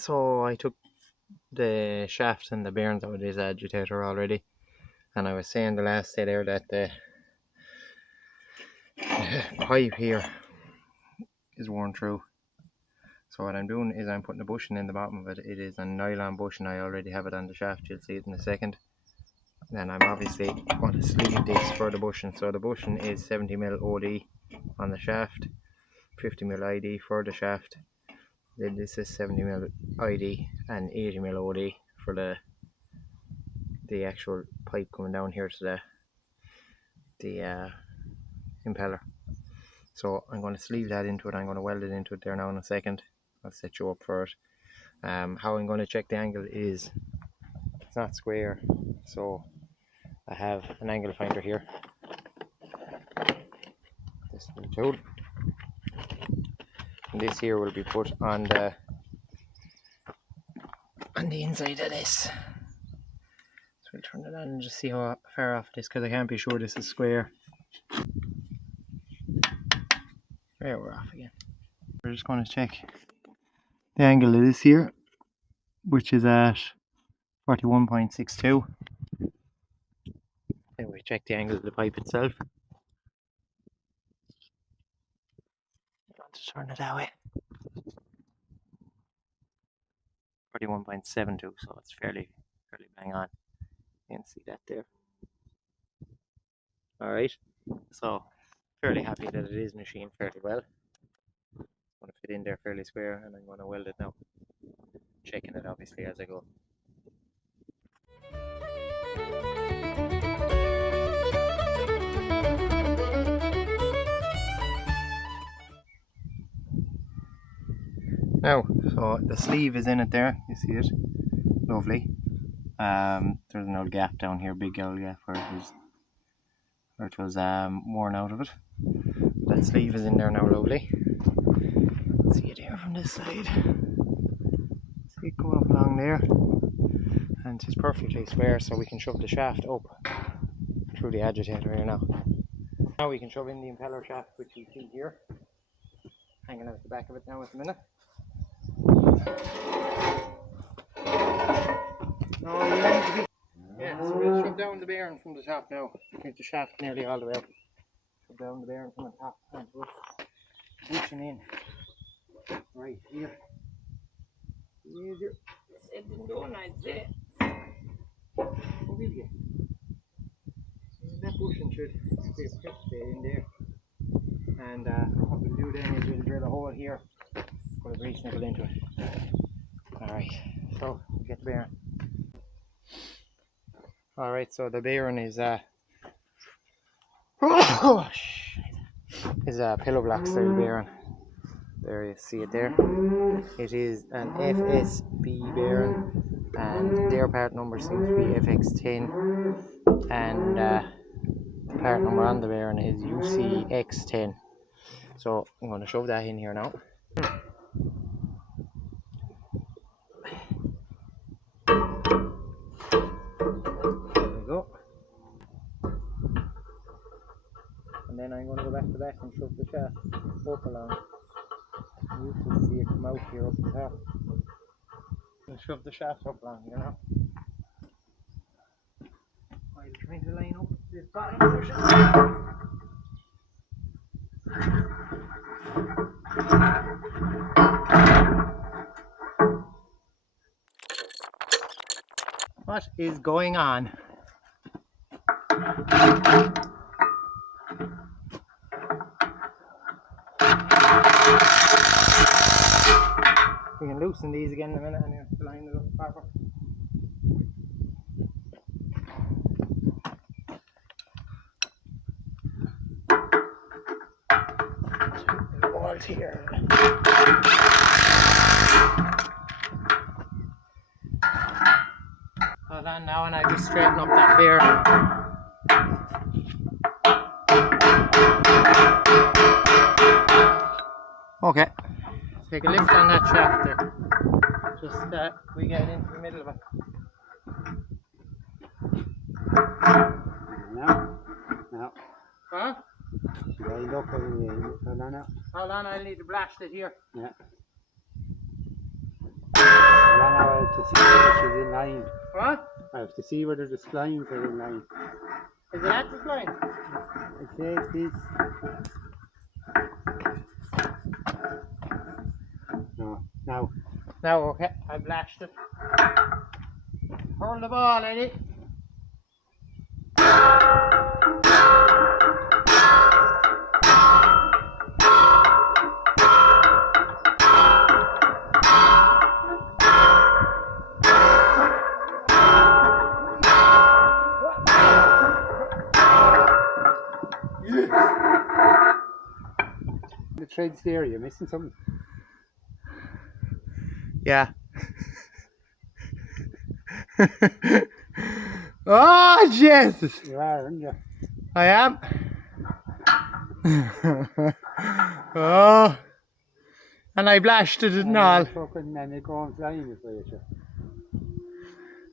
So I took the shaft and the bearings out of this agitator already, and I was saying the last day there that the pipe here is worn through. So what I'm doing is I'm putting a bushing in the bottom of it. It is a nylon bushing. I already have it on the shaft, you'll see it in a second. Then I'm obviously going to sleeve this for the bushing. So the bushing is 70mm OD on the shaft, 50mm ID for the shaft. Then this is 70mm ID and 80mm OD for the actual pipe coming down here to the impeller. So I'm going to sleeve that into it. I'm going to weld it into it there now in a second. I'll set you up for it. How I'm going to check the angle is it's not square, so I have an angle finder here. This little tool. And this here will be put on the inside of this. So we'll turn it on and just see how far off it is, because I can't be sure this is square. There, we're off again. We're just going to check the angle it is here, which is at 41.62. Then we check the angle of the pipe itself. I'm going to turn it that way. 41.72, so it's fairly bang on. You can see that there. Alright, so fairly happy that it is machined fairly well. It's going to fit in there fairly square, and I'm going to weld it now. Checking it obviously as I go. Now, so the sleeve is in it there, you see it, lovely. There's an old gap down here, big old gap where it was worn out of it. That sleeve is in there now, lovely. See it here from this side. See it going up along there, and it's perfectly square, so we can shove the shaft up through the agitator here now. Now we can shove in the impeller shaft, which you see here, hanging out the back of it now at the minute. Yeah, so we'll shove down the bearing from the top now. Get the shaft nearly all the way up. Shove down the bearing from the top and put bushing in right here. Easier said than done, I'd say. What will you? That bushing should stay in there. And what we'll do then is we'll drill a hole here, put a grease nipple into it. Alright, so we'll get the bearing. Alright, so the bearing is a pillow block style bearing. There, you see it there. It is an FSB bearing, and their part number seems to be FX10, and the part number on the bearing is UCX10. So I'm going to shove that in here now. There we go. And then I'm going to go back to back and shove the shaft up along. You can see it come out here up the top. And shove the shaft up along here now. While trying to line up this bottom portion. What is going on? We can loosen these again in a minute and you have to line it up proper. The walls here. Hold on now, and I just straighten up that bearing. Okay, take a lift on that shaft there. Just we get into the middle of it. No. Huh? Hold on now. Hold on, I'll need to blast it here. Yeah. to see whether she's in line. What? I have to see whether the splines are in line. Is it at the line? I'd say it's this. No, now. No, okay. I blashed it. Hold the ball, Eddie. The threads there, you're missing something. Yeah. Oh, Jesus! You are, aren't you? I am. Oh. And I blashed it and all. Fucking, and you're going flying this way, sure.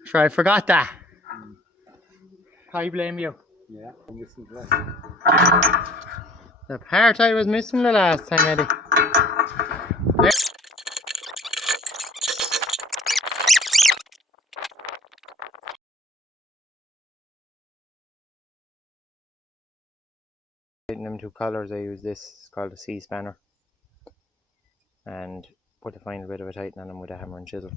Sure, I forgot that. I blame you. Yeah, I'm missing the rest. The part I was missing the last time, Eddie. In them two colours, I use this. It's called a C spanner, and put a final bit of a tighten on them with a hammer and chisel.